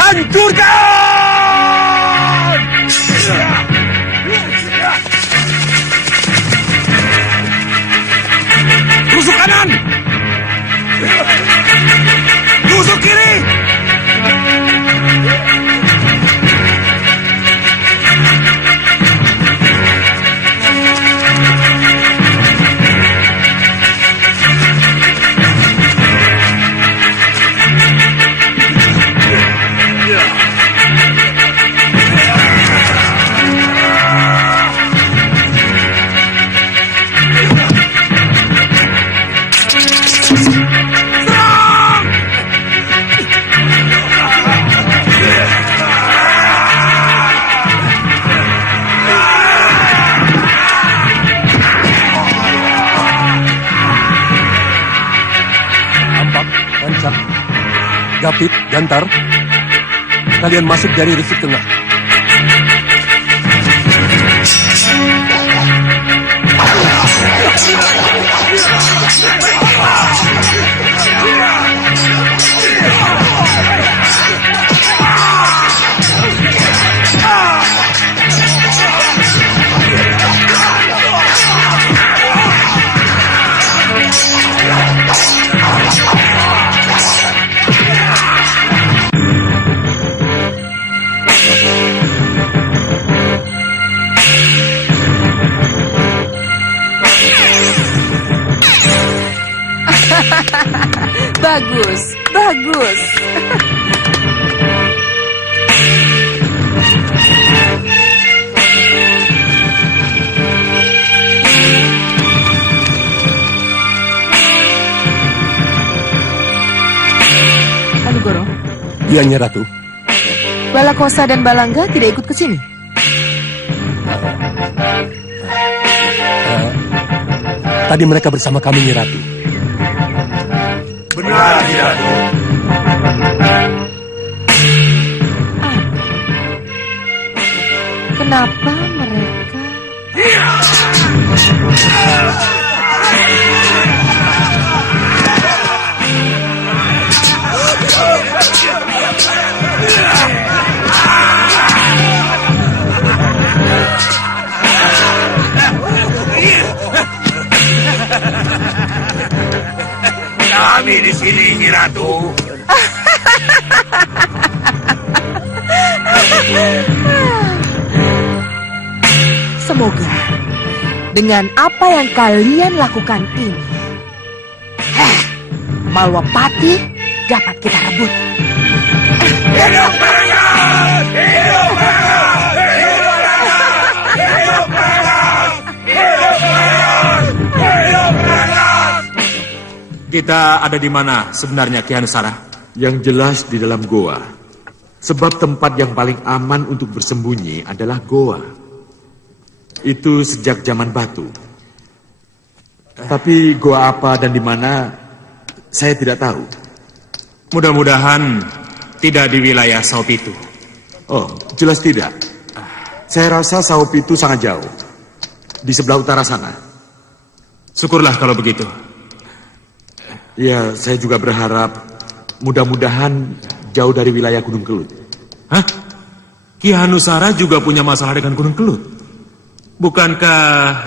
Hancurkan! Tusuk kanan! Tusuk kiri! Gapit, Gantar, kalian masuk dari risik tengah. Bagus, bagus. Anugoro, Iya, Nyai Ratu. Balakosa dan Balangga tidak ikut ke sini. Tadi mereka bersama kami, Nyai Ratu. Benar, Nyai Ratu. Kenapa mereka... Kami di sini, Nyai Ratu. Semoga dengan apa yang kalian lakukan ini, Malwapati dapat kita rebut. Hidup Barangas! Hidup Barangas! Hidup Barangas! Hidup Barangas! Hidup Barangas! Hidup Barangas! Kita ada di mana sebenarnya, Ki Hanusara? Yang jelas di dalam goa. Sebab tempat yang paling aman untuk bersembunyi adalah goa. Itu sejak zaman batu. Tapi goa apa dan di mana, saya tidak tahu. Mudah-mudahan tidak di wilayah Saupitu. Oh, jelas tidak. Saya rasa Saupitu sangat jauh. Di sebelah utara sana. Syukurlah kalau begitu. Ya, saya juga berharap mudah-mudahan jauh dari wilayah Gunung Kelut. Hah? Ki Hanusara juga punya masalah dengan Gunung Kelut? Bukankah...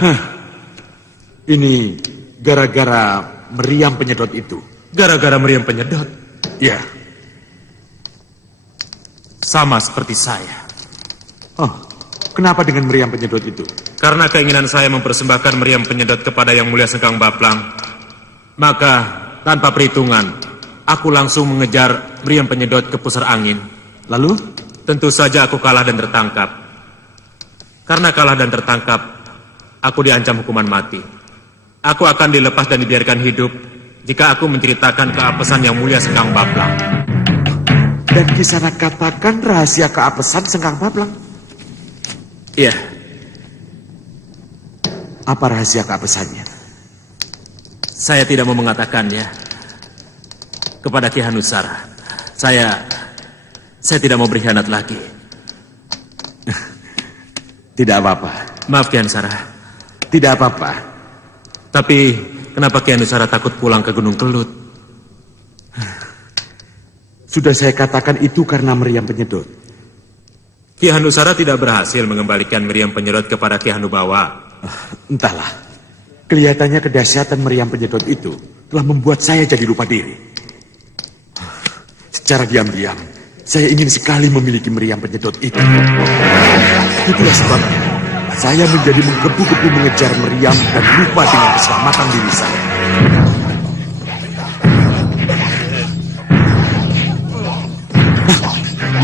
Ini gara-gara meriam penyedot itu. Gara-gara meriam penyedot? Ya. Sama seperti saya. Oh, kenapa dengan meriam penyedot itu? Karena keinginan saya mempersembahkan meriam penyedot kepada Yang Mulia Sengkang Baplang, maka tanpa perhitungan, aku langsung mengejar meriam penyedot ke pusar angin. Lalu? Tentu saja aku kalah dan tertangkap. Karena kalah dan tertangkap, aku diancam hukuman mati. Aku akan dilepas dan dibiarkan hidup jika aku menceritakan keapesan Yang Mulia Sengkang Baplang. Dan Kisana katakan rahasia keapesan Sengkang Baplang? Iya. Apa rahasia keapesannya? Saya tidak mau mengatakannya kepada Ki Hanusara. Saya tidak mau berkhianat lagi. Tidak apa-apa. Maaf Ki Hanusara. Tidak apa-apa. Tapi kenapa Ki Hanusara takut pulang ke Gunung Kelut? Sudah saya katakan itu karena meriam penyedot. Ki Hanusara tidak berhasil mengembalikan meriam penyedot kepada Ki Hanubawa. Entahlah. Kelihatannya kedahsyatan meriam penyedot itu telah membuat saya jadi lupa diri. Secara diam-diam, saya ingin sekali memiliki meriam penyedot itu. Itulah sebabnya saya menjadi menggebu-gebu mengejar meriam dan lupa dengan keselamatan diri saya.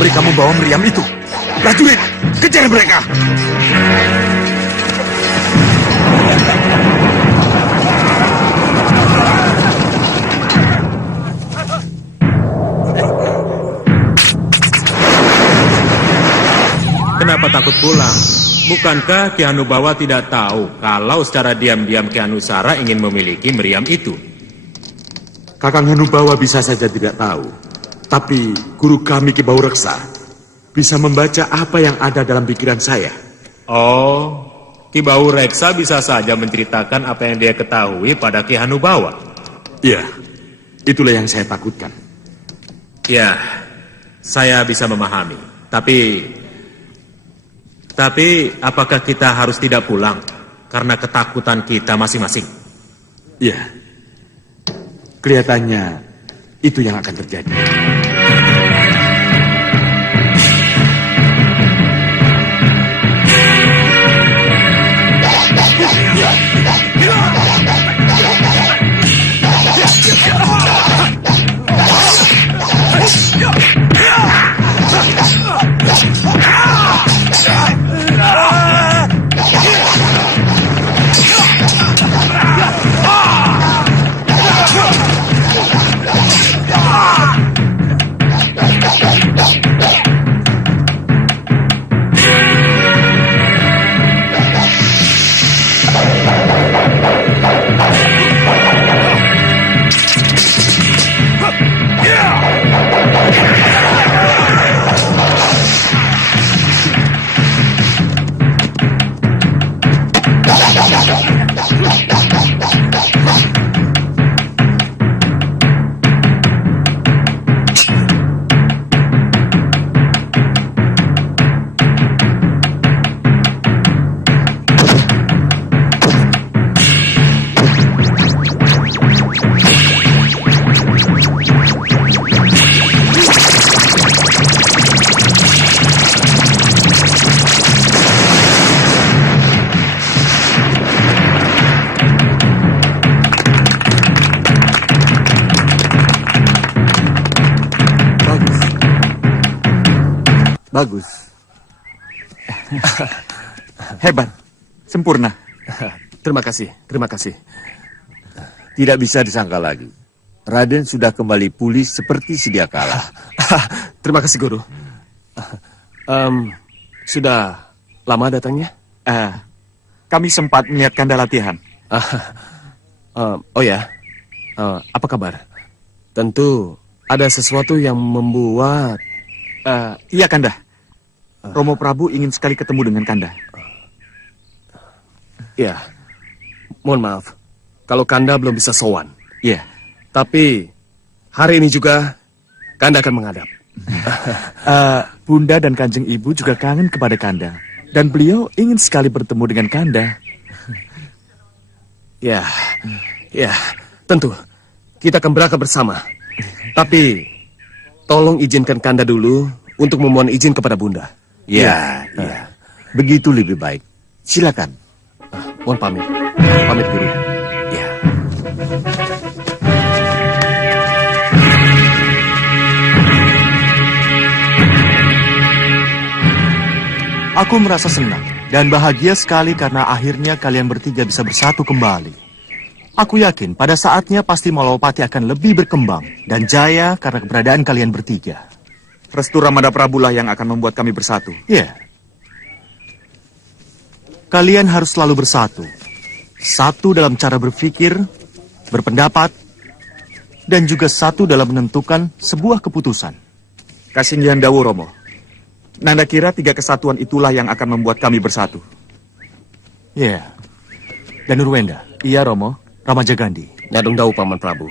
Mereka membawa meriam itu. Prajurit, kejar mereka! Kenapa takut pulang? Bukankah Ki Hanubawa tidak tahu kalau secara diam-diam Ki Hanusara ingin memiliki meriam itu? Kakang Hanubawa bisa saja tidak tahu. Tapi guru kami Ki Baureksa bisa membaca apa yang ada dalam pikiran saya. Oh, Ki Baureksa bisa saja menceritakan apa yang dia ketahui pada Ki Hanubawa. Iya, itulah yang saya takutkan. Ya, saya bisa memahami. Tapi apakah kita harus tidak pulang karena ketakutan kita masing-masing? Iya, kelihatannya itu yang akan terjadi. Bagus. Hebat. Sempurna. Terima kasih, terima kasih. Tidak bisa disangka lagi. Raden sudah kembali pulih seperti sedia kala. Terima kasih, Guru. Sudah lama datangnya? Kami sempat melihat Kanda latihan. Oh ya, apa kabar? Tentu ada sesuatu yang membuat... Iya, Kanda. Romo Prabu ingin sekali ketemu dengan Kanda. Ya, mohon maaf kalau Kanda belum bisa sowan. Iya. Tapi hari ini juga Kanda akan menghadap. Bunda dan Kanjeng Ibu juga kangen kepada Kanda. Dan beliau ingin sekali bertemu dengan Kanda. Ya, tentu. Kita akan berangkat bersama. Tapi, tolong izinkan Kanda dulu untuk memohon izin kepada Bunda. Ya. Begitu lebih baik. Silakan. Mohon pamit. Pamit, Guru. Ya. Aku merasa senang dan bahagia sekali karena akhirnya kalian bertiga bisa bersatu kembali. Aku yakin pada saatnya pasti Malawapati akan lebih berkembang dan jaya karena keberadaan kalian bertiga. Restu Ramada Prabu lah yang akan membuat kami bersatu. Ya. Kalian harus selalu bersatu. Satu dalam cara berpikir, berpendapat, dan juga satu dalam menentukan sebuah keputusan. Kasinggihan Dawu, Romo. Nanda kira 3 kesatuan itulah yang akan membuat kami bersatu. Ya. Dan Nurwenda. Iya, Romo. Ramaja Gandhi. Nyadong Dawu, Paman Prabu.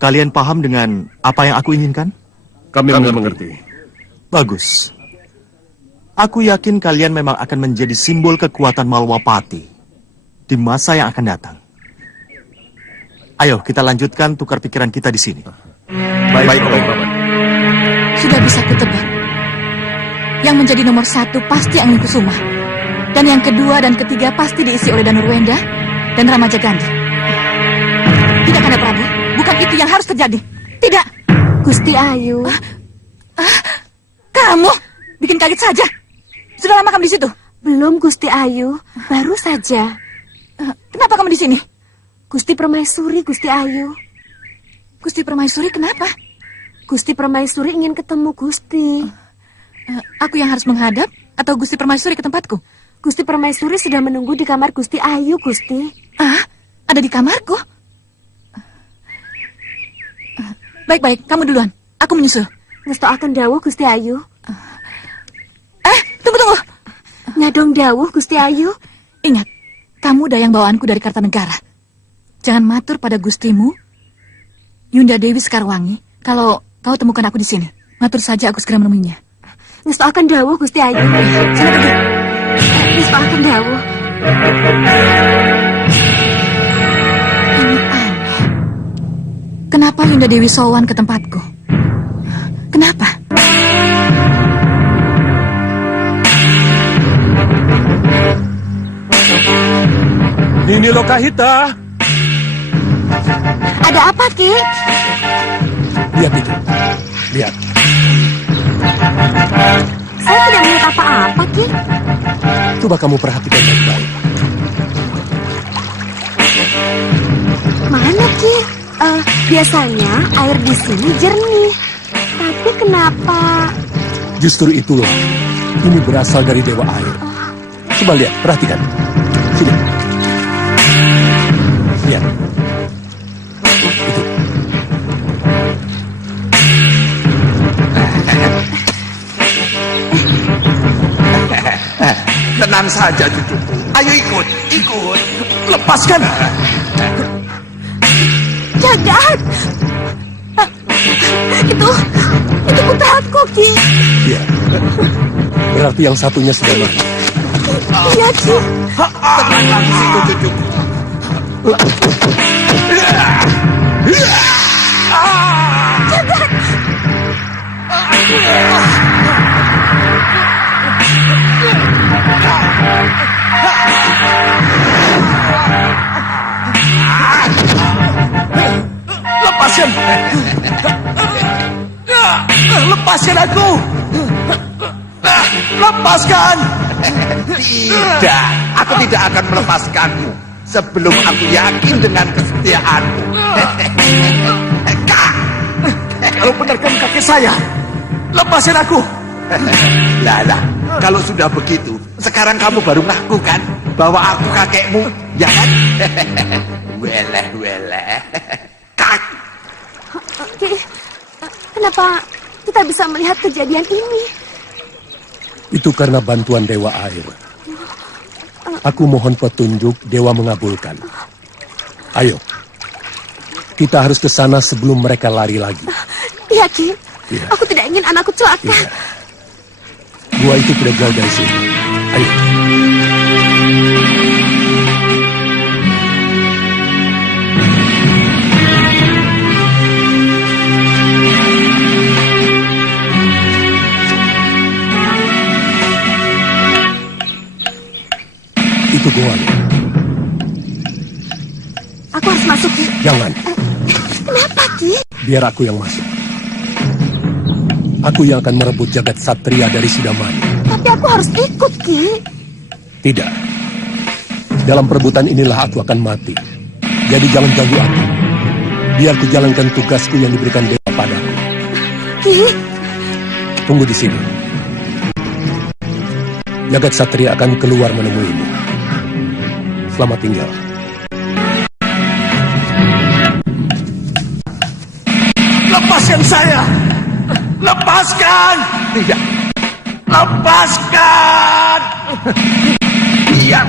Kalian paham dengan apa yang aku inginkan? Kami mengerti. Bagus. Aku yakin kalian memang akan menjadi simbol kekuatan Malawapati di masa yang akan datang. Ayo, kita lanjutkan tukar pikiran kita di sini. Baik, Paman. Sudah bisa kutebak. Yang menjadi nomor 1 pasti Angin Kusuma. Dan yang kedua dan ketiga pasti diisi oleh Danurwenda dan Ramaja Gandhi. Tidak, Kanda Prabu. Bukan itu yang harus terjadi. Tidak. Gusti Ayu. Kamu bikin kaget saja. Sudah lama kamu di situ? Belum, Gusti Ayu. Baru saja. Kenapa kamu di sini? Gusti Permaisuri, Gusti Ayu. Gusti Permaisuri, kenapa? Gusti Permaisuri ingin ketemu Gusti. Aku yang harus menghadap atau Gusti Permaisuri ke tempatku? Gusti Permaisuri sudah menunggu di kamar Gusti Ayu, Gusti. Ada di kamarku? Baik-baik, kamu duluan. Aku menyusul. Ngestoaken dawuh, Gusti Ayu. Tunggu. Nyadong dawuh, Gusti Ayu. Ingat, kamu dayang bawaanku dari Kartanegara. Jangan matur pada gustimu, Yunda Dewi Sekarwangi, kalau kau temukan aku di sini. Matur saja, aku segera menemuinya. Ngestoaken dawuh, Gusti Ayu. Sana pergi. Ngestoaken dawuh. Ini aneh. Kenapa Yunda Dewi sowan ke tempatku? Kenapa? Nini Lokahita. Ada apa, Ki? Lihat itu. Lihat. Saya tidak melihat apa-apa, Ki. Coba kamu perhatikan baik-baik. Mana, Ki? Biasanya air di sini jernih. Tapi kenapa? Justru itulah. Ini berasal dari Dewa Air. Coba lihat, perhatikan. Sini. Lihat. Itu. Tenang saja, cucuku. Ayo ikut. Lepaskan. Jagat! Itu putraku, Ki. Iya. Berarti yang satunya sudah mati. Iya, Ki. Tenanglah di situ, cucuku. Lepaskan. Lepaskan aku. Lepaskan. Tidak, aku tidak akan melepaskanmu sebelum aku yakin dengan kesetiaanmu. Kalau penerkam kaki saya, lepaskan aku. Lah, kalau sudah begitu, sekarang kamu baru ngaku kan bahwa aku kakekmu, ya kan? Weleh. Kak. Ki, kenapa kita bisa melihat kejadian ini? Itu karena bantuan Dewa Air. Aku mohon petunjuk, Dewa mengabulkan. Ayo, kita harus ke sana sebelum mereka lari lagi. Iya, Ki. Iya. Aku tidak ingin anakku celaka. Iya. Gua itu tidak jauh dari sini. Ayo. Itu goanya. Aku harus masuk, Ki. Jangan, Kenapa, Ki? biar aku yang masuk. Aku yang akan merebut jagat satria dari Sidamani. Tapi aku harus ikut, Ki. Tidak. Dalam perebutan inilah aku akan mati. Jadi jangan ganggu aku. Biar ku jalankan tugasku yang diberikan Dewa padaku. Ki, Tunggu di sini. Jagat satria akan keluar menemuimu. Selamat tinggal. Lepaskan saya! Lepaskan! Tidak. Lepaskan! Diam!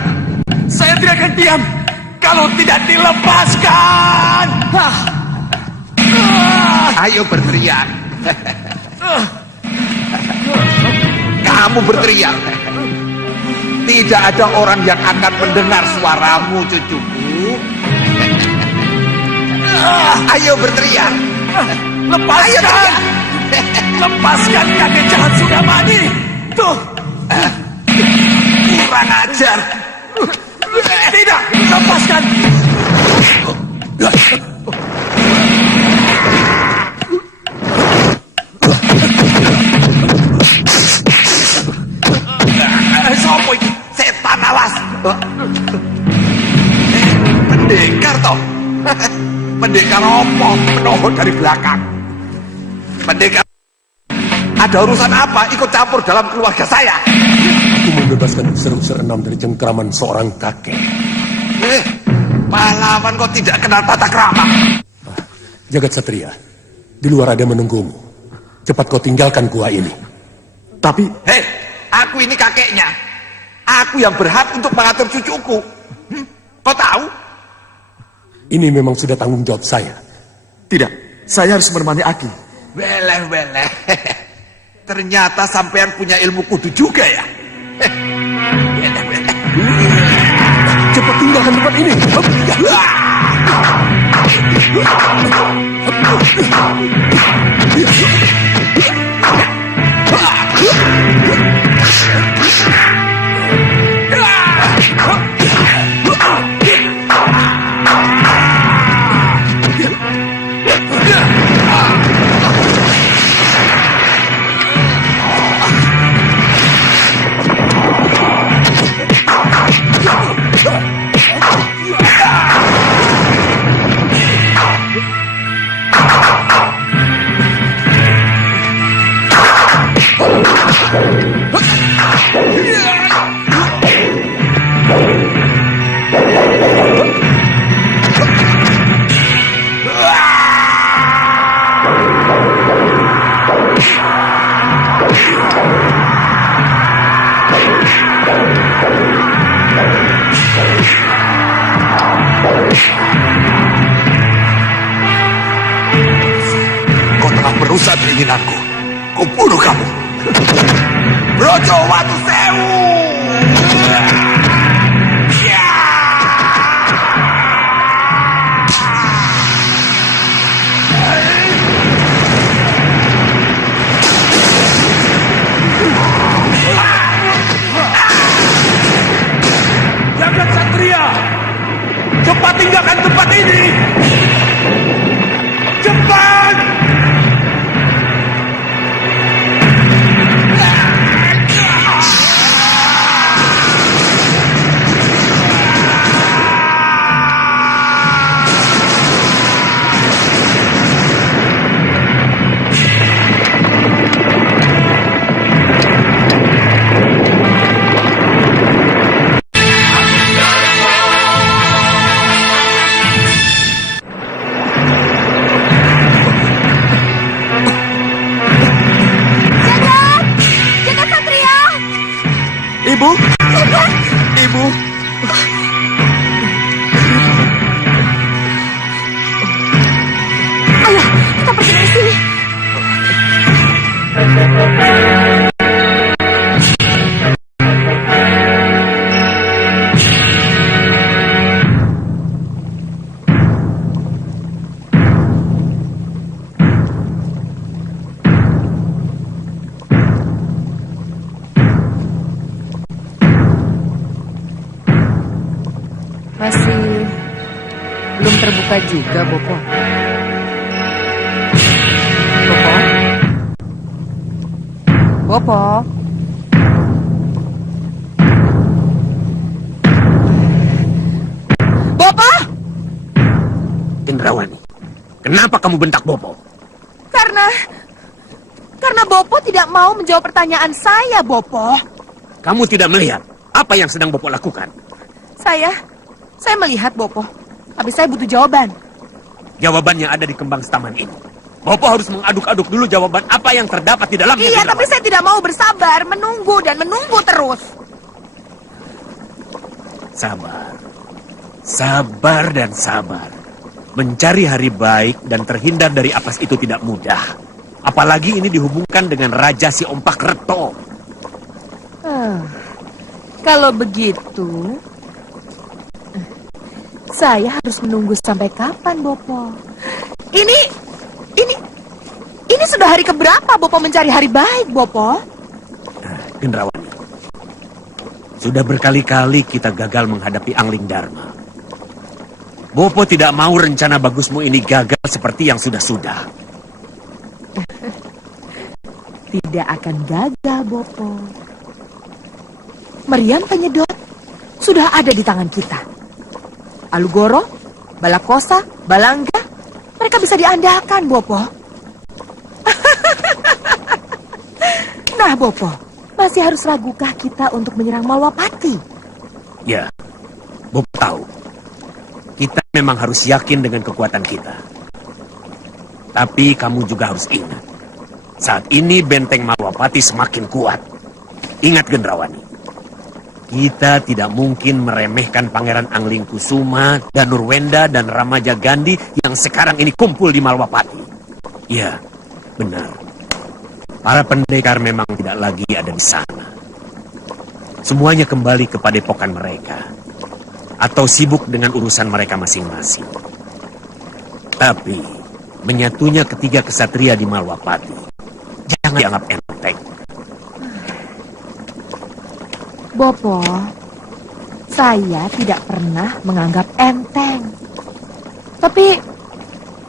Saya tidak akan diam kalau tidak dilepaskan! Ayo berteriak. Kamu berteriak. Tidak ada orang yang akan mendengar suaramu, cucuku. Ayo berteriak. Lepaskan! Lepaskan kakek jahat Sudamani! Tuh! Kurang ajar! Tidak! Lepaskan! Sopo iki? Setan alas! Pendekar toh? Pendekar apa? Menohon dari belakang. Pendekar, ada urusan apa ikut campur dalam keluarga saya? Aku membebaskan user-user 6 dari cengkraman seorang kakek. Pahlawan kok tidak kenal tata krama? Jagat satria, di luar ada menunggumu. Cepat kau tinggalkan gua ini. Tapi, Hei, aku ini kakeknya. Aku yang berhak untuk mengatur cucuku. Kau tahu? Ini memang sudah tanggung jawab saya. tidak. Saya harus menemani Aki. Weleh. Ternyata sampean punya ilmu kudu juga ya? Cepat tinggalkan tempat ini. Kau telah merusak keinginanku. Ku bunuh kamu. Brojo Watu Sewu! Ya! Jagat Satria! Cepat tinggalkan tempat ini! Cepat! Ibu! Ibu! Ayo, kita pergi dari sini. Masih belum terbuka juga, Bopo. Bopo? Bopo? Bopo? Gendrawani, kenapa kamu bentak Bopo? Karena Bopo tidak mau menjawab pertanyaan saya, Bopo. Kamu tidak melihat apa yang sedang Bopo lakukan? Saya melihat, Bopo. Tapi saya butuh jawaban. Jawabannya ada di kembang setaman ini. Bopo harus mengaduk-aduk dulu jawaban apa yang terdapat di dalamnya. Iya, tapi saya tidak mau bersabar, menunggu dan menunggu terus. Sabar. Sabar dan sabar. Mencari hari baik dan terhindar dari apes itu tidak mudah. Apalagi ini dihubungkan dengan Raja Si Ompak Reto. Kalau begitu, saya harus menunggu sampai kapan, Bopo? Ini sudah hari keberapa Bopo mencari hari baik, Bopo? Gendrawani, sudah berkali-kali kita gagal menghadapi Angling Dharma. Bopo tidak mau rencana bagusmu ini gagal seperti yang sudah-sudah. Tidak akan gagal, Bopo. Meriam penyedot sudah ada di tangan kita. Alugoro, Balakosa, Balangga, mereka bisa diandalkan, Bopo. Nah, Bopo, masih harus ragukah kita untuk menyerang Malwapati? Ya, Bopo tahu. Kita memang harus yakin dengan kekuatan kita. Tapi kamu juga harus ingat, saat ini benteng Malwapati semakin kuat. Ingat, Gendrawani, kita tidak mungkin meremehkan Pangeran Angling Kusuma, Danurwenda, dan Ramaja Gandhi yang sekarang ini kumpul di Malwapati. Ya, benar. Para pendekar memang tidak lagi ada di sana. Semuanya kembali ke padepokan mereka, atau sibuk dengan urusan mereka masing-masing. Tapi, menyatunya ketiga kesatria di Malwapati jangan dianggap enteng. Bopo, saya tidak pernah menganggap enteng. Tapi,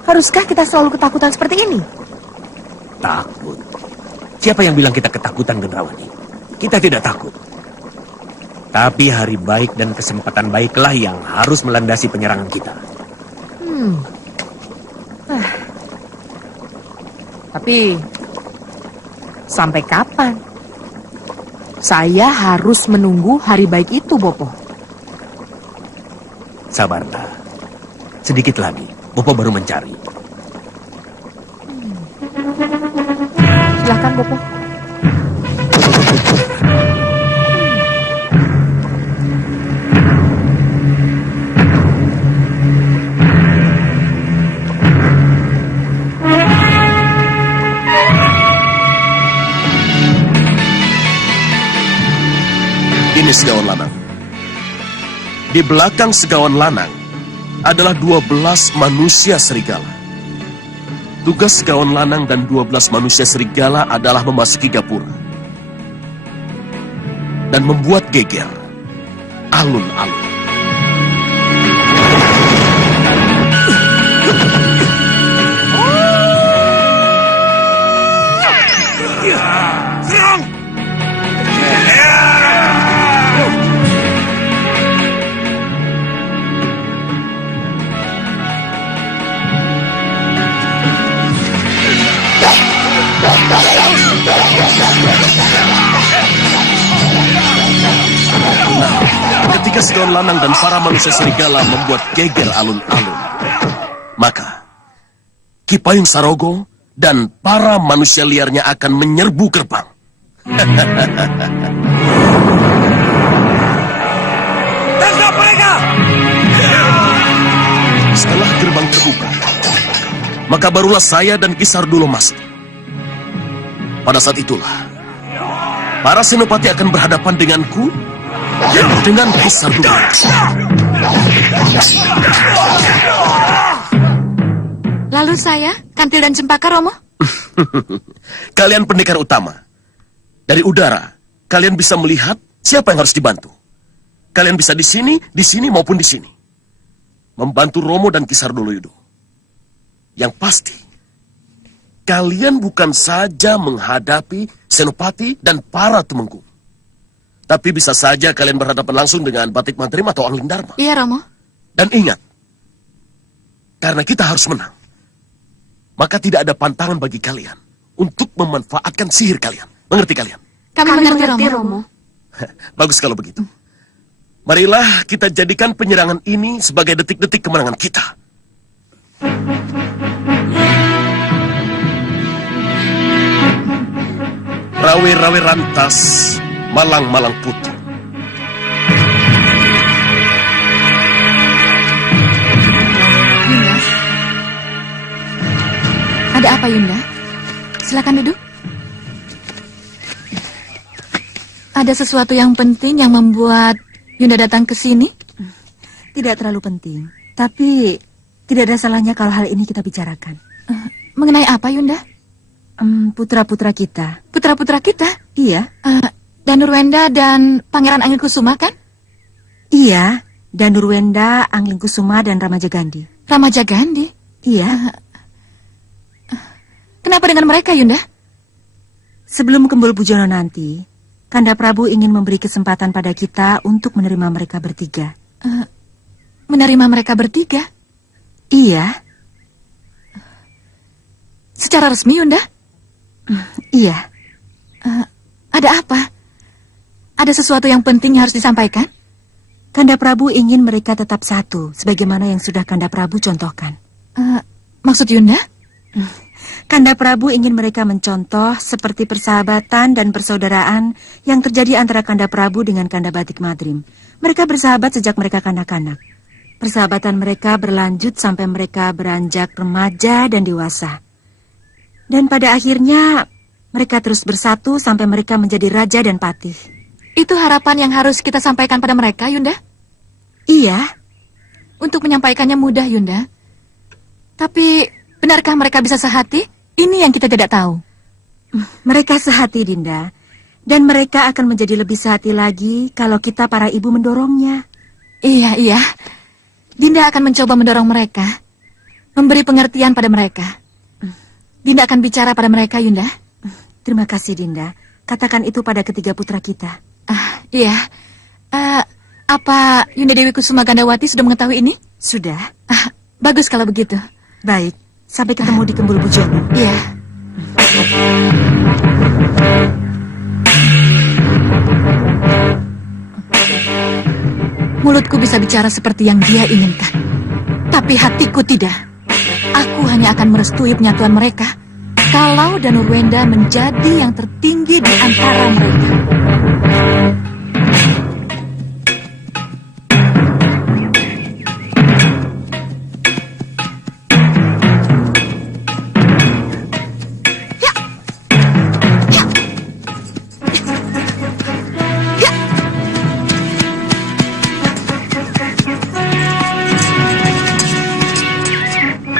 haruskah kita selalu ketakutan seperti ini? Takut? Siapa yang bilang kita ketakutan, Gendrawani? Kita tidak takut. Tapi hari baik dan kesempatan baiklah yang harus melandasi penyerangan kita. Tapi, sampai kapan? Saya harus menunggu hari baik itu, Bopo. Sabarlah. Sedikit lagi, Bopo baru mencari. Silakan, Bopo. Ini Segawan Lanang. Di belakang Segawan Lanang adalah 12 manusia serigala. Tugas Segawan Lanang dan 12 manusia serigala adalah memasuki gapura dan membuat geger alun-alun. Ketika Segawan Lanang dan para manusia serigala membuat geger alun-alun, maka Ki Payung Sarogo dan para manusia liarnya akan menyerbu gerbang. gerbang terbuka, maka barulah saya dan Ki Sardulo masuk. Pada saat itulah, para senopati akan berhadapan denganku dan dengan Ki Sardulo. Lalu saya, Kantil dan Cempaka, Romo? Kalian pendekar utama. Dari udara, kalian bisa melihat siapa yang harus dibantu. Kalian bisa di sini maupun di sini. Membantu Romo dan Ki Sardulo Yudo. Yang pasti, kalian bukan saja menghadapi senopati dan para tumenggung. Tapi bisa saja kalian berhadapan langsung dengan Batik Mantrim atau Angling Dharma. Iya, Romo. Dan ingat, karena kita harus menang, maka tidak ada pantangan bagi kalian untuk memanfaatkan sihir kalian. Mengerti kalian? Kami mengerti, Romo. Bagus kalau begitu. Marilah kita jadikan penyerangan ini sebagai detik-detik kemenangan kita. Rawe-rawe rantas, malang-malang putih. Yunda. Ada apa, Yunda? Silakan duduk. Ada sesuatu yang penting yang membuat Yunda datang ke sini? Tidak terlalu penting, tapi tidak ada salahnya kalau hal ini kita bicarakan. Mengenai apa, Yunda? Putra-putra kita. Putra-putra kita? Iya. Danurwenda dan Pangeran Anglingkusuma, kan? Iya, Danurwenda, Anglingkusuma, dan Ramajagandhi. Ramajagandhi? Iya. Kenapa dengan mereka, Yunda? Sebelum Kembul Bujono nanti, Kanda Prabu ingin memberi kesempatan pada kita untuk menerima mereka bertiga. Menerima mereka bertiga? Iya. Secara resmi, Yunda? Iya. Ada apa? Ada sesuatu yang penting yang harus disampaikan? Kanda Prabu ingin mereka tetap satu, sebagaimana yang sudah Kanda Prabu contohkan. Maksud Yunda? Kanda Prabu ingin mereka mencontoh seperti persahabatan dan persaudaraan yang terjadi antara Kanda Prabu dengan Kanda Batik Madrim. Mereka bersahabat sejak mereka kanak-kanak. Persahabatan mereka berlanjut sampai mereka beranjak remaja dan dewasa. Dan pada akhirnya, mereka terus bersatu sampai mereka menjadi raja dan patih. Itu harapan yang harus kita sampaikan pada mereka, Yunda? Iya. Untuk menyampaikannya mudah, Yunda. Tapi, benarkah mereka bisa sehati? Ini yang kita tidak tahu. Mereka sehati, Dinda. Dan mereka akan menjadi lebih sehati lagi kalau kita para ibu mendorongnya. Iya. Dinda akan mencoba mendorong mereka. Memberi pengertian pada mereka. Dinda akan bicara pada mereka, Yunda. Terima kasih, Dinda. Katakan itu pada ketiga putra kita. Iya. Apa Yunda Dewi Kusuma Gandawati sudah mengetahui ini? Sudah. Bagus kalau begitu. Baik. Sampai ketemu di Kembul Bujono. Iya. Mulutku bisa bicara seperti yang dia inginkan. Tapi hatiku tidak. Aku hanya akan merestui penyatuan mereka kalau Danurwenda menjadi yang tertinggi di antara mereka.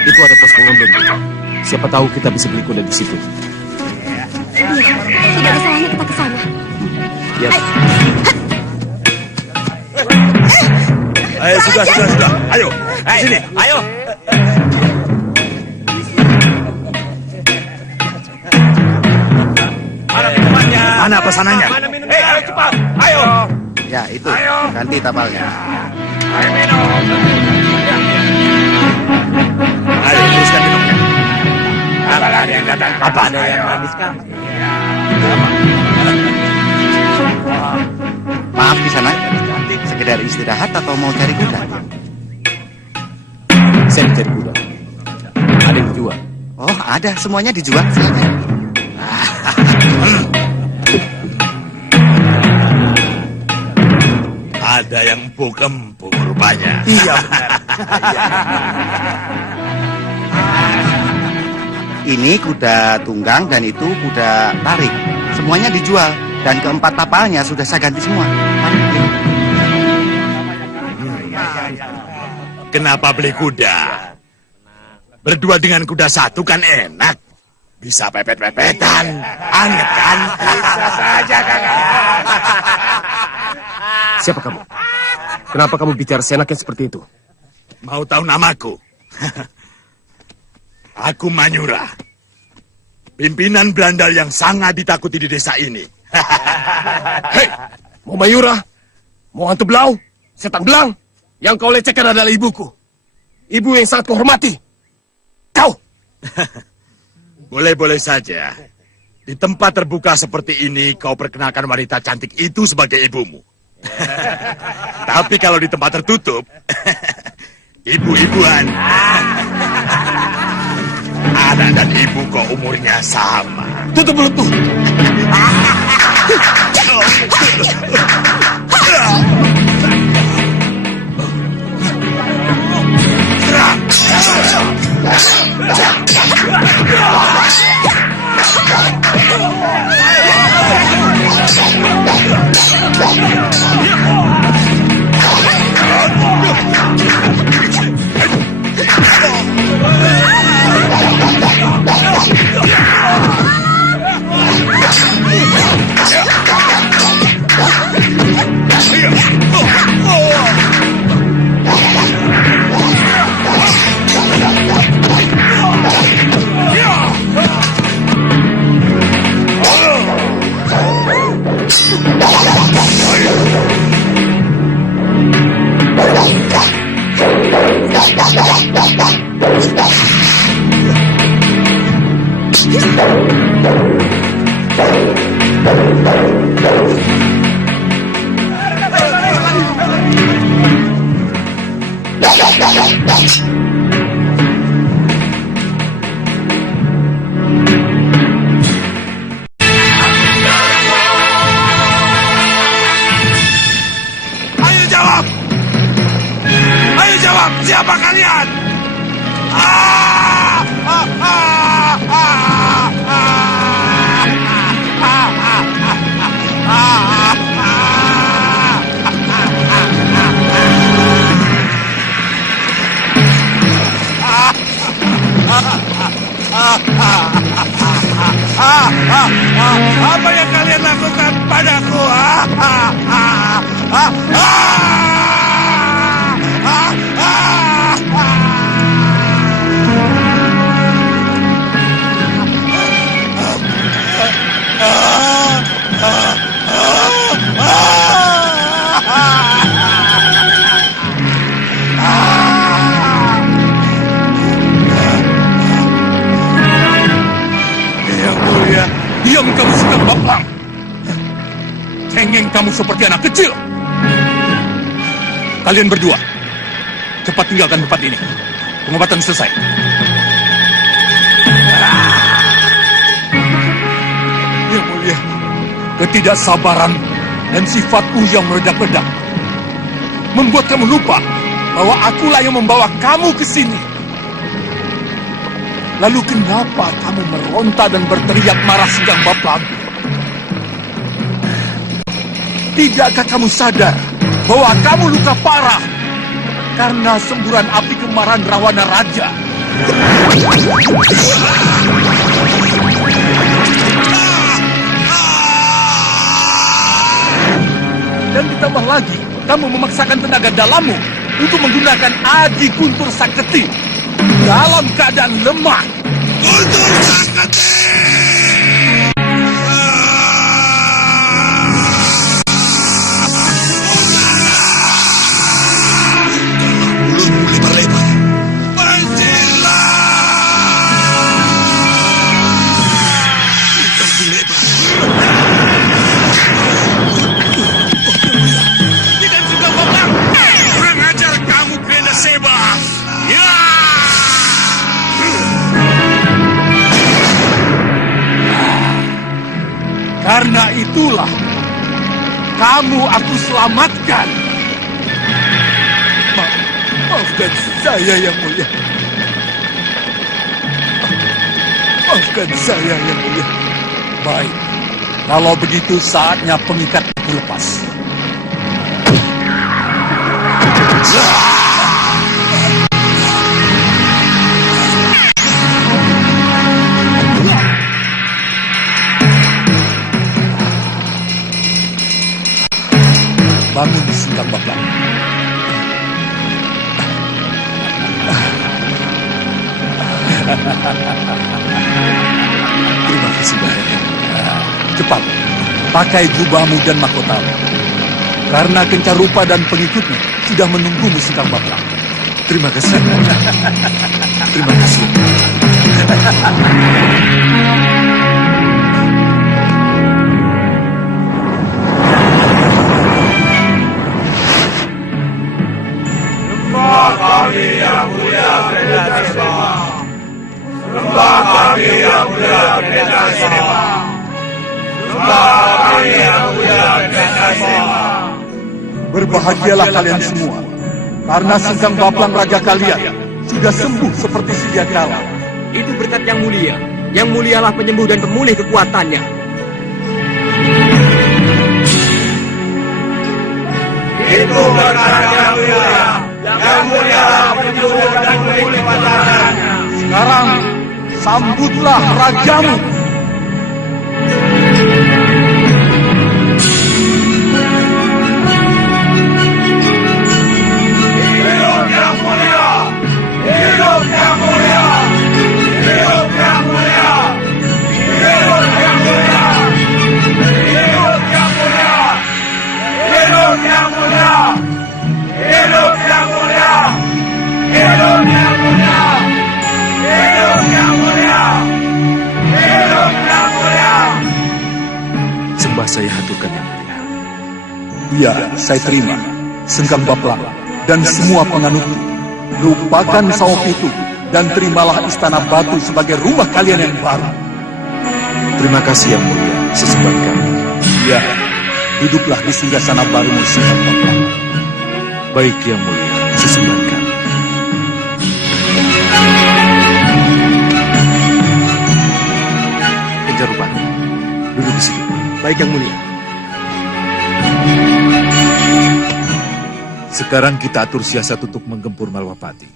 Itu ada pos pengombeng. Siapa tahu kita bisa beli kuda di situ. Iya, tidak ada salahnya kita ke sana. Ya. Ayo, sudah. Ayo, sini. Ayo. Mana minumannya? Mana pesanannya? Mana minumnya? Ayo cepat. Ayo. Ya, itu. Ganti tapalnya. Ayo minum. Ayo, teruskan minumnya. Apakah ada yang datang? Apa? Ada yang habiskan? Maaf di sana. Sekedar istirahat atau mau cari kuda? Saya mencari kuda. Ada yang dijual. Oh, ada. Semuanya dijual. Silakan. Ada yang empuk-empuk rupanya. Iya benar. Ini kuda tunggang dan itu kuda tarik. Semuanya dijual dan keempat tapalnya sudah saya ganti semua. Mari, beli. Kenapa beli kuda? Berdua dengan kuda satu kan enak. Bisa pepet-pepetan. Anget kan? Bisa saja, Kakak. Siapa kamu? Kenapa kamu bicara seenaknya seperti itu? Mau tahu namaku? Aku Manyura. Pimpinan berandal yang sangat ditakuti di desa ini. Hei, mau Mayura? Mau hantu belau? Setan belang? Yang kau lecehkan adalah ibuku. Ibu yang sangat kuhormati. Kau! Boleh-boleh saja. Di tempat terbuka seperti ini, kau perkenalkan wanita cantik itu sebagai ibumu. Tapi kalau di tempat tertutup, ibu-ibuan. Anak dan ibu kok umurnya sama. Tutup mulutmu! Ayo jawab! Ayo jawab! Siapa kalian? Apa yang kalian lakukan padaku? Yang mulia, diam kamu Sugeng Baplang. Cengeng kamu seperti anak kecil. Kalian berdua, cepat tinggalkan tempat ini. Pengobatan selesai. Yang mulia, ketidaksabaran dan sifatku yang meledak-ledak membuat kamu lupa bahwa akulah yang membawa kamu ke sini. Lalu kenapa kamu meronta dan berteriak marah Sugeng Baplang? Tidakkah kamu sadar bahwa kamu luka parah karena semburan api kemarahan Rawana Raja? Dan ditambah lagi, kamu memaksakan tenaga dalammu untuk menggunakan Adi Guntur Saketi dalam keadaan lemah. Guntur Saketi! Mulutmu lebar-lebar. Pancilah! Lebih lebar. Tidak suka Baplang. Kurang ajar kamu, Krenda Seba. Ya! Karena itulah kamu aku selamatkan. Maafkan saya yang mulia. Maafkan saya yang mulia. Baik, kalau begitu saatnya pengikat itu lepas. Bangun di Singkang Baklang. Terima kasih banyak. Cepat, pakai jubahmu dan mahkotamu. Karena Kencarupa dan pengikutnya sudah menunggumu Singkang Baklang. Terima kasih. Terima kasih. Berbahagialah kalian semua, karena Singkang Baklang raja kalian sudah sembuh seperti sedia kala. Itu berkat yang mulia. Yang mulialah penyembuh dan pemulih kekuatannya. Itu berkat yang mulia. Yang mulialah penyembuh dan pemulih kekuatannya. Sekarang, sambutlah rajamu. Hidup yang mulia. Hidup yang mulia. Hidup yang mulia. Hidup yang mulia. Hidup yang mulia. Hidup yang mulia. Hidup yang mulia. Hidup yang mulia. Hidup yang mulia. Hidup yang mulia. Sembah saya haturkan yang mulia. Iya, saya terima. Singkang Baklang dan semua penganutku, lupakan Sawok itu dan terimalah Istana Batu sebagai rumah kalian yang baru. Terima kasih yang mulia, sesembahan kami. Iya, duduklah di singgasana barumu Singkang Baklang. Baik yang mulia, sesembahan kami. Kencarupa, duduk di sini. Baik yang mulia. Sekarang kita atur siasat untuk menggempur Malwapati.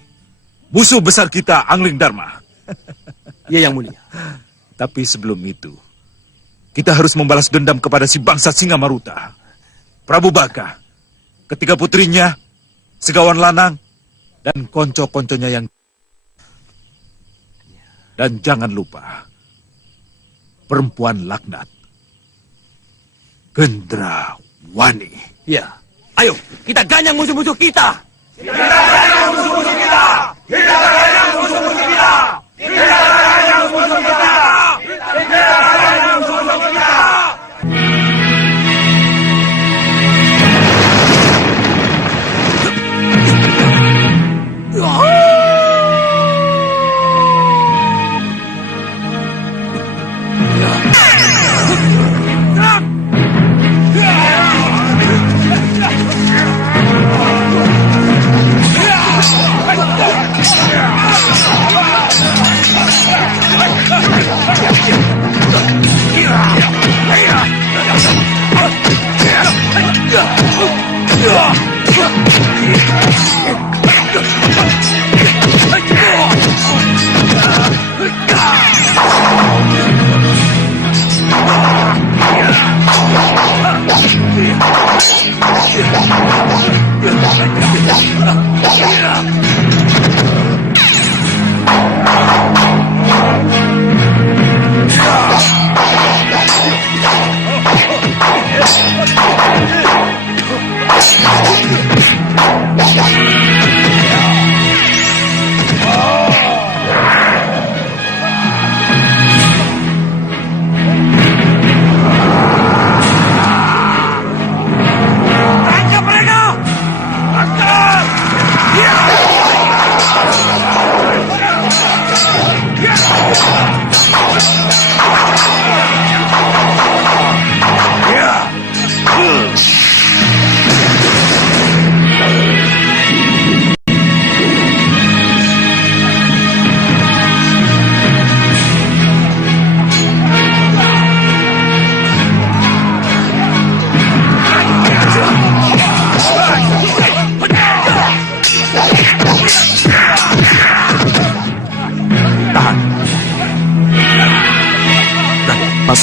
Musuh besar kita, Angling Dharma. Iya yang mulia. Tapi sebelum itu, kita harus membalas dendam kepada si bangsa Singa Maruta. Prabu Baka, ketiga putrinya, Segawan Lanang, dan konco-konconya yang... Dan jangan lupa, perempuan laknat, Gendrawani. Iya. Ayo, kita ganyang musuh-musuh kita.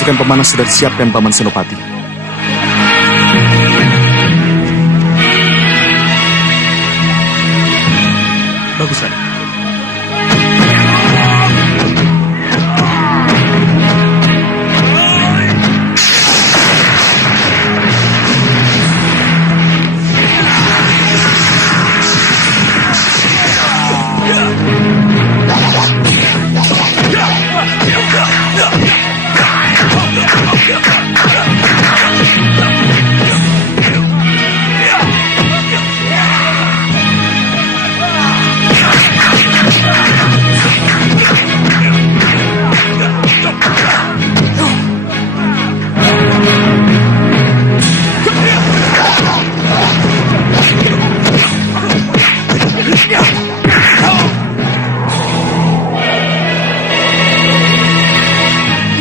Pasukan pemanah sudah disiapkan, Paman Senopati. Bagus, Raden.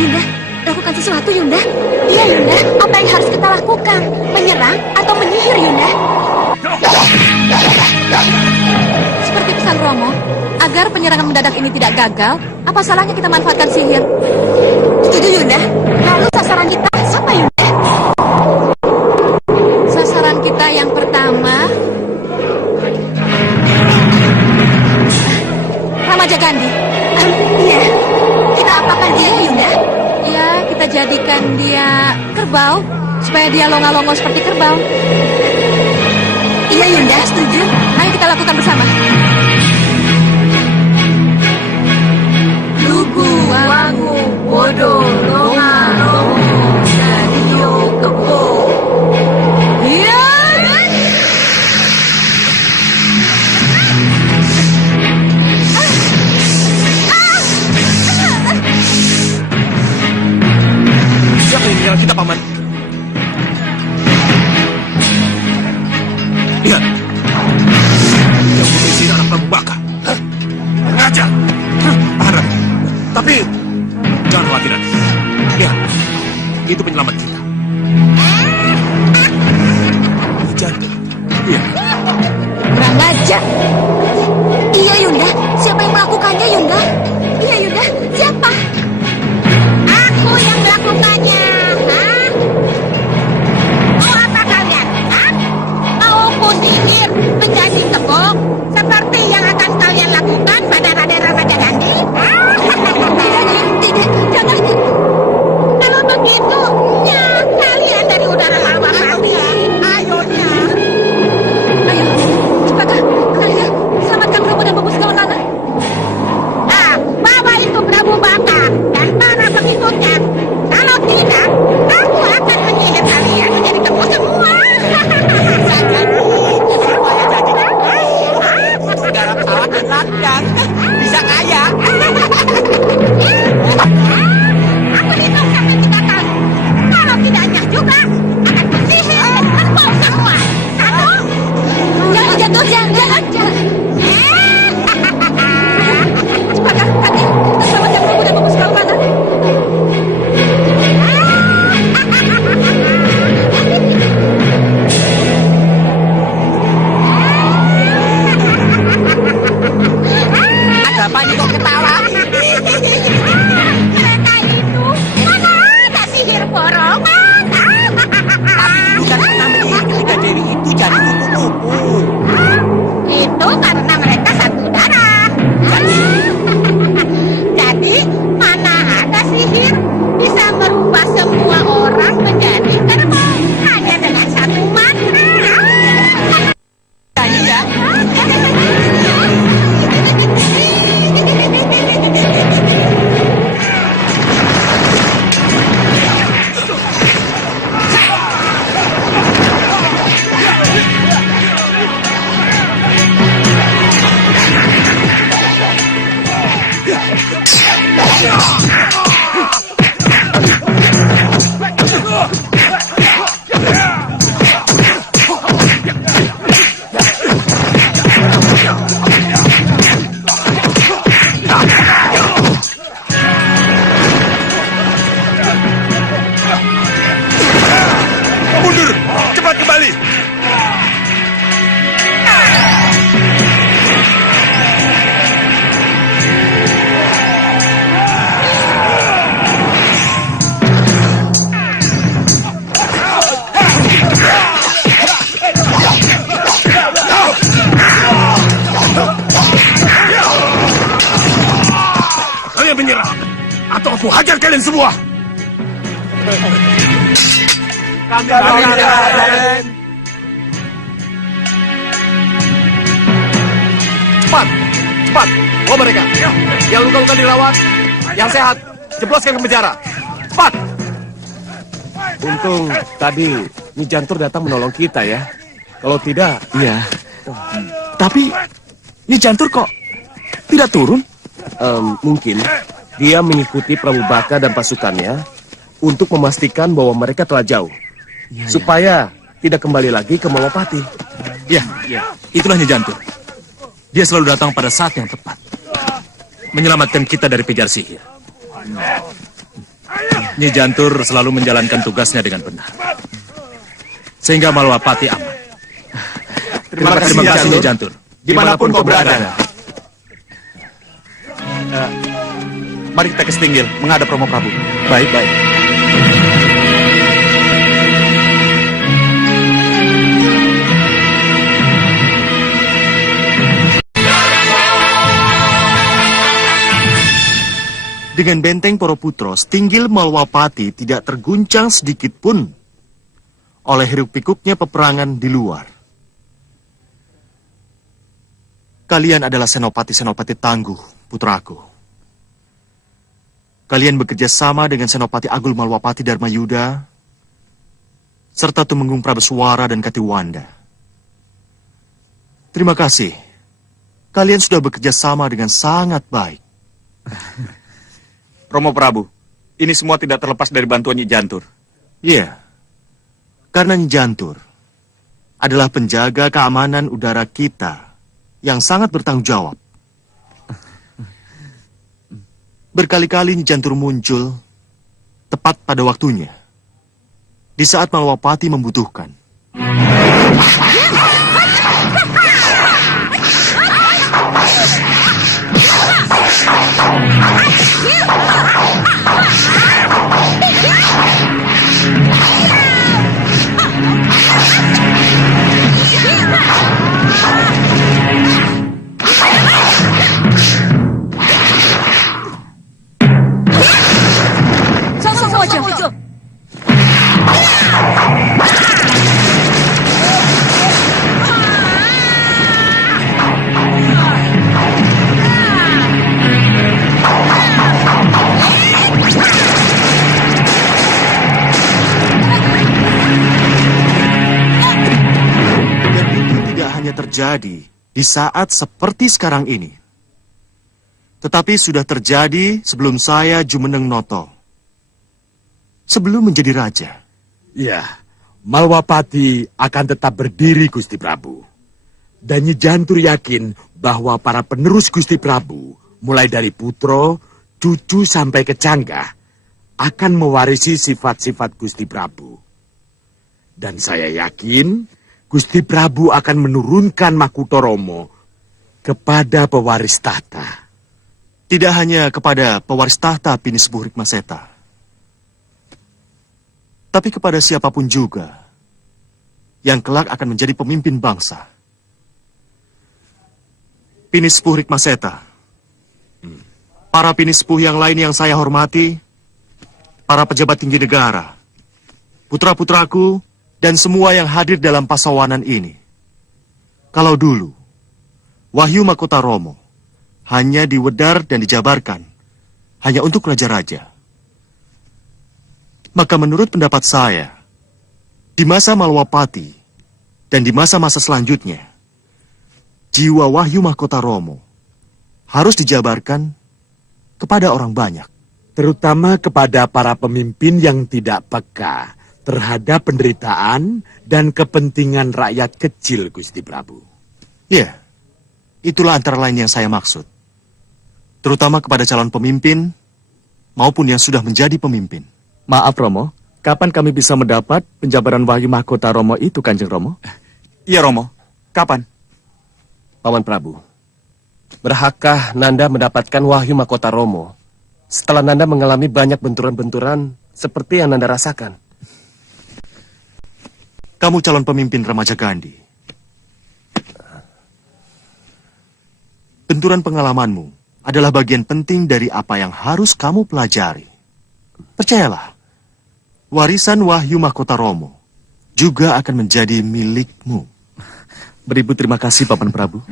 Yunda, lakukan sesuatu, Yunda. Iya, Yunda. Apa yang harus kita lakukan? Menyerang atau menyihir, Yunda? Seperti pesan Romo, agar penyerangan mendadak ini tidak gagal, apa salahnya kita manfaatkan sihir? Setuju, Yunda. Lalu sasaran kita siapa, Yunda? Sasaran kita yang pertama, Ramaja Gandhi. Iya. Kita apakan dia, Yunda? Ya, kita jadikan dia kerbau, supaya dia longa-longo seperti kerbau. Iya, Yunda. Setuju. Ayo kita lakukan bersama. Lugu wangu wodo longa longo dario kebo. Iya. Siapa yang menyerang kita, Paman? Lihat. Yang berisi anak Prabu Baka. Raja. Tahan, Raden. Tapi jangan khawatir, Raden. Lihat. semua. Cepat, cepat, bawa mereka. Yang luka-luka dirawat, yang sehat, jebloskan ke penjara. Cepat. Untung tadi Nyi Jantur datang menolong kita ya. Kalau tidak, Iya. Tapi Nyi Jantur kok tidak turun? mungkin dia mengikuti Prabu Baka dan pasukannya untuk memastikan bahwa mereka telah jauh. Supaya tidak kembali lagi ke Malwapati. Ya, itulah Nyi Jantur. Dia selalu datang pada saat yang tepat. Menyelamatkan kita dari pijar sihir. Nyi Jantur selalu menjalankan tugasnya dengan benar. Sehingga Malwapati aman. Terima kasih Nyi Jantur. Dimanapun kau berada. Mari kita ke Stinggil menghadap Romo Prabu. Baik, baik. Dengan benteng Poroputro, Stinggil Malwapati tidak terguncang sedikit pun oleh hiruk-pikuknya peperangan di luar. Kalian adalah senopati-senopati tangguh, putraku. Kalian bekerja sama dengan Senopati Agul Malwapati Dharmayuda, serta Tumenggung Prabeswara dan Katiwanda. Terima kasih. Kalian sudah bekerja sama dengan sangat baik. Romo Prabu, ini semua tidak terlepas dari bantuan Nyi Jantur. Iya, karena Nyi Jantur adalah penjaga keamanan udara kita yang sangat bertanggung jawab. Berkali-kali Nyi Jantur muncul tepat pada waktunya, di saat Malwapati membutuhkan. Terjadi di saat seperti sekarang ini. Tetapi sudah terjadi sebelum saya Jumeneng Noto. Sebelum menjadi raja. Ya, Malwapati akan tetap berdiri, Gusti Prabu. Dan Nyi Jantur yakin bahwa para penerus Gusti Prabu, mulai dari Putro, cucu sampai ke Canggah, akan mewarisi sifat-sifat Gusti Prabu. Dan saya yakin Gusti Prabu akan menurunkan Makutoromo kepada pewaris tahta. Tidak hanya kepada pewaris tahta Pinisbuh Rikmaseta, tapi kepada siapapun juga yang kelak akan menjadi pemimpin bangsa. Pinisbuh Rikmaseta, para Pinisbuh yang lain yang saya hormati, para pejabat tinggi negara, putra-putraku, dan semua yang hadir dalam pasawanan ini. Kalau dulu, Wahyu Mahkota Romo hanya diwedar dan dijabarkan hanya untuk raja-raja. Maka menurut pendapat saya, di masa Malwapati dan di masa-masa selanjutnya, jiwa Wahyu Mahkota Romo harus dijabarkan kepada orang banyak. Terutama kepada para pemimpin yang tidak peka terhadap penderitaan dan kepentingan rakyat kecil, Gusti Prabu. Ya, itulah antara lain yang saya maksud. Terutama kepada calon pemimpin maupun yang sudah menjadi pemimpin. Maaf Romo, kapan kami bisa mendapat penjabaran Wahyu Mahkota Romo itu, Kanjeng Romo? Iya Romo, kapan? Paman Prabu, berhakkah Nanda mendapatkan Wahyu Mahkota Romo setelah Nanda mengalami banyak benturan-benturan seperti yang Nanda rasakan? Kamu calon pemimpin remaja Gandhi. Benturan pengalamanmu adalah bagian penting dari apa yang harus kamu pelajari. Percayalah, warisan Wahyu Mahkota Romo juga akan menjadi milikmu. Beribu terima kasih, Paman Prabu.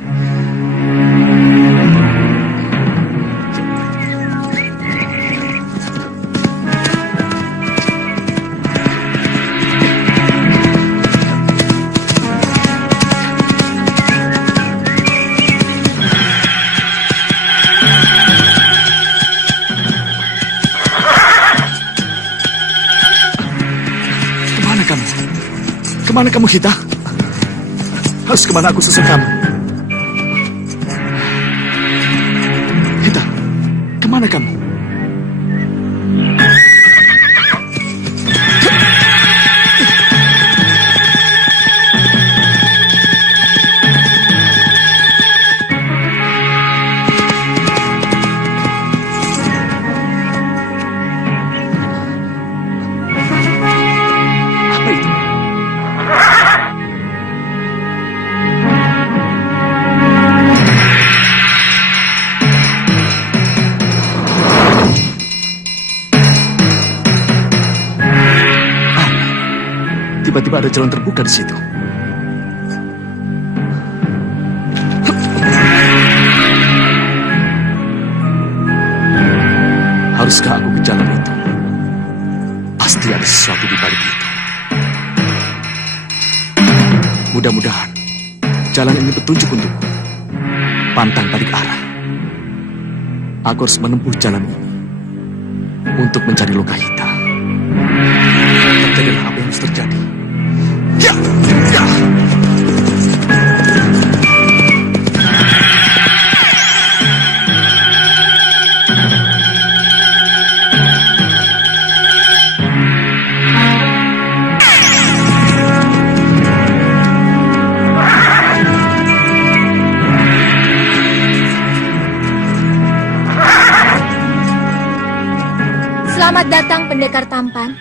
Kemana kamu, Hita? Harus kemana aku susul kamu? Hita, kemana kamu? Tiba-tiba ada jalan terbuka di situ. Haruskah aku ke jalan itu? Pasti ada sesuatu di balik itu. Mudah-mudahan jalan ini petunjuk untukku. Pantang balik arah. Aku harus menempuh jalan ini untuk mencari Lokahita. Terjadilah apa yang harus terjadi. Ya! Ya! Selamat datang, pendekar tampan.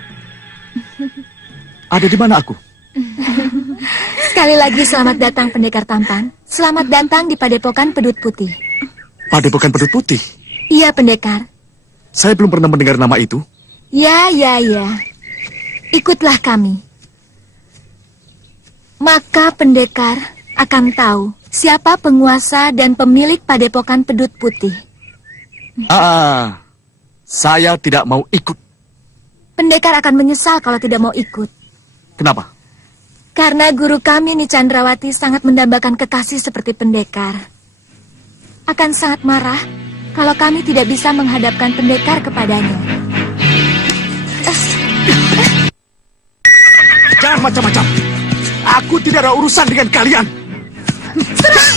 Ada di mana aku? Sekali lagi selamat datang, pendekar tampan. Selamat datang di Padepokan Pedut Putih. Padepokan Pedut Putih? Iya, pendekar. Saya belum pernah mendengar nama itu. Ya. Ikutlah kami. Maka pendekar akan tahu siapa penguasa dan pemilik Padepokan Pedut Putih. Saya tidak mau ikut. Pendekar akan menyesal kalau tidak mau ikut. Kenapa? Karena guru kami Ni Chandrawati sangat mendambakan kekasih seperti pendekar. Akan sangat marah kalau kami tidak bisa menghadapkan pendekar kepadanya. Jangan macam-macam. Aku tidak ada urusan dengan kalian. Serang!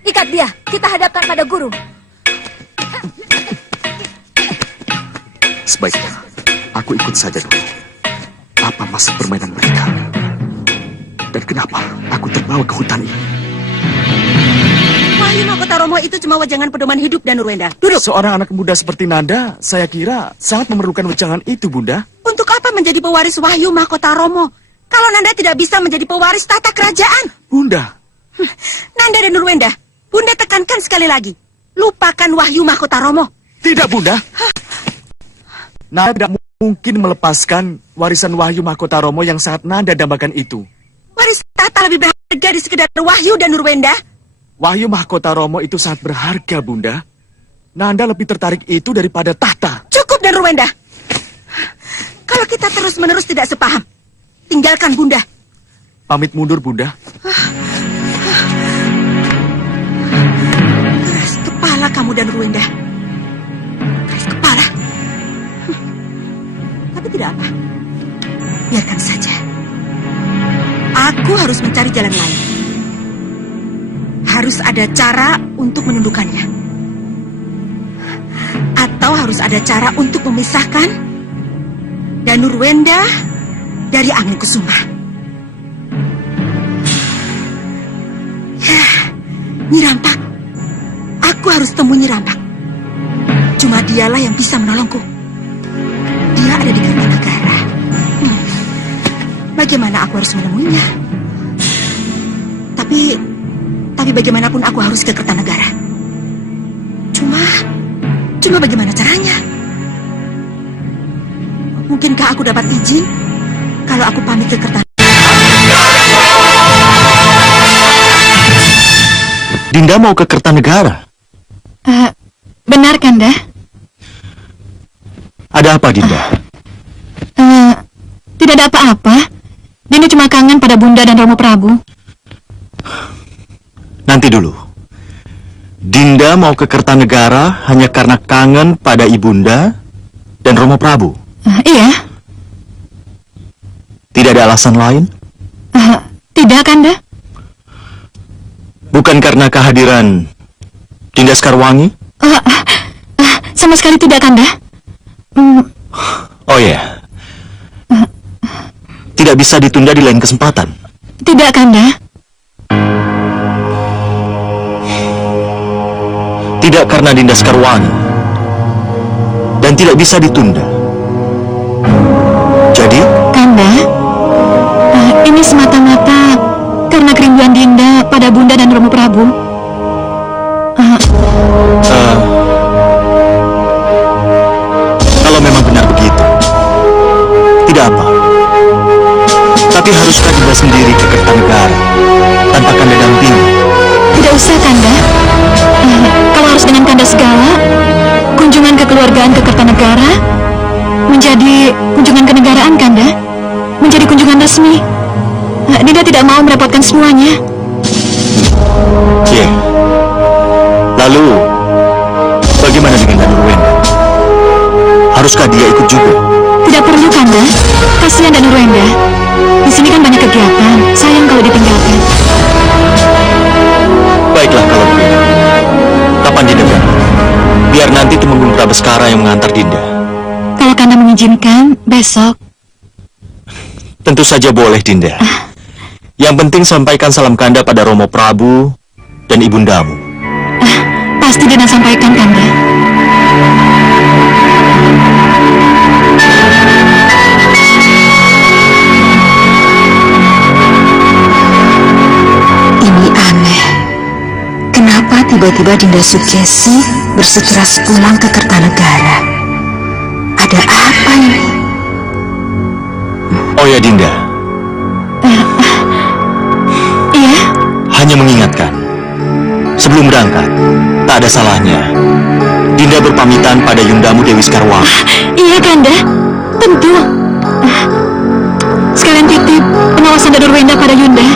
Ikat dia, kita hadapkan pada guru. Sebaiknya aku ikut saja dulu. Apa maksud permainan mereka? Dan kenapa aku terbawa ke hutan ini? Wahyu Mahkota Romo itu cuma wejangan pedoman hidup dan Nurwenda. Duduk. Seorang anak muda seperti Nanda, saya kira sangat memerlukan wejangan itu, Bunda. Untuk apa menjadi pewaris Wahyu Mahkota Romo kalau Nanda tidak bisa menjadi pewaris tata kerajaan? Bunda. Nanda dan Nurwenda, Bunda tekankan sekali lagi. Lupakan Wahyu Mahkota Romo. Tidak, Bunda. Nanda tidak mungkin melepaskan warisan Wahyu Mahkota Romo yang sangat Nanda dambakan itu. Warisan tahta lebih berharga di sekedar Wahyu dan Nurwenda. Wahyu Mahkota Romo itu sangat berharga, Bunda. Nanda lebih tertarik itu daripada tahta. Cukup dan Nurwenda. Kalau kita terus-menerus tidak sepaham, tinggalkan Bunda. Pamit mundur, Bunda. Keras kepala kamu dan Nurwenda. Keras kepala. Tapi tidak apa. Biarkan saja. Aku harus mencari jalan lain. Harus ada cara untuk menundukkannya. Atau harus ada cara untuk memisahkan Danurwenda dari Angin Kusuma. Ya, Nyi Rampak. Aku harus temui Nyi Rampak. Cuma dialah yang bisa menolongku. Dia ada di Kertanegara. Bagaimana aku harus menemuinya? Tapi bagaimanapun aku harus ke Kertanegara. Cuma bagaimana caranya? Mungkinkah aku dapat izin kalau aku pamit ke Kertanegara? Dinda mau ke Kertanegara? Benar, Kanda? Ada apa, Dinda? Tidak ada apa-apa. Dinda cuma kangen pada Bunda dan Romo Prabu. Nanti dulu. Dinda mau ke Kertanegara hanya karena kangen pada Ibunda dan Romo Prabu. Iya. Tidak ada alasan lain? Tidak, Kanda. Bukan karena kehadiran Dinda Sekarwangi? Sama sekali tidak, Kanda. Oh ya. Tidak bisa ditunda di lain kesempatan? Tidak, Kanda. Tidak karena Dinda Sekarwangi. Dan tidak bisa ditunda. Jadi? Kanda, ini semata-mata karena kerinduan Dinda pada Bunda dan Romo Prabu. Kalau memang benar begitu, tidak apa. Tapi haruskah Dinda sendiri ke Kertanegara tanpa Kanda dampingi? Tidak usah, Kanda. Kalau harus dengan Kanda segala, kunjungan kekeluargaan ke Kertanegara menjadi kunjungan kenegaraan, Kanda. Menjadi kunjungan resmi. Dinda tidak mau merepotkan semuanya. Ya. Lalu, bagaimana dengan Danurwenda? Haruskah dia ikut juga? Tidak perlu, Kanda. Kasihan Danurwenda. Di sini kan banyak kegiatan. Sayang kalau ditinggalkan. Baiklah kalau begitu. Kapan Dinda berangkat? Biar nanti Tumenggung Prabaskara yang mengantar Dinda. Kalau Kanda mengizinkan, besok. Tentu saja boleh, Dinda. Yang penting sampaikan salam Kanda pada Romo Prabu dan Ibundamu. Pasti Dinda sampaikan, Kanda. Ini aneh. Kenapa tiba-tiba Dinda Sukesi bersikeras pulang ke Kertanegara? Ada apa ini? Oh ya, Dinda. Iya? Hanya mengingatkan. Sebelum berangkat, tak ada salahnya Dinda berpamitan pada Yundamu Dewi Sekarwangi. Iya, Kanda. Tentu. Sekalian titip pengawasan Danurwenda pada Yunda.